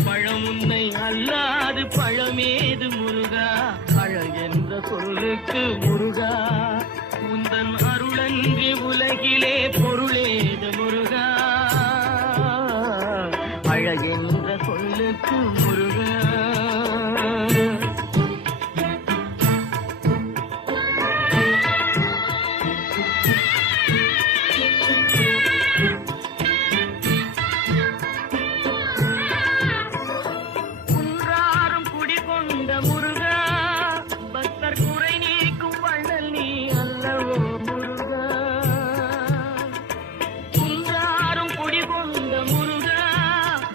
பழம் உன்னை அல்லாது பழமேது முருகா, அழகென்ற சொல்லுக்கு முருகா, உந்தன் அருளன்றி உலகிலே பொருளேது முருகா, அழகென்ற சொல்லுக்கு முருகா.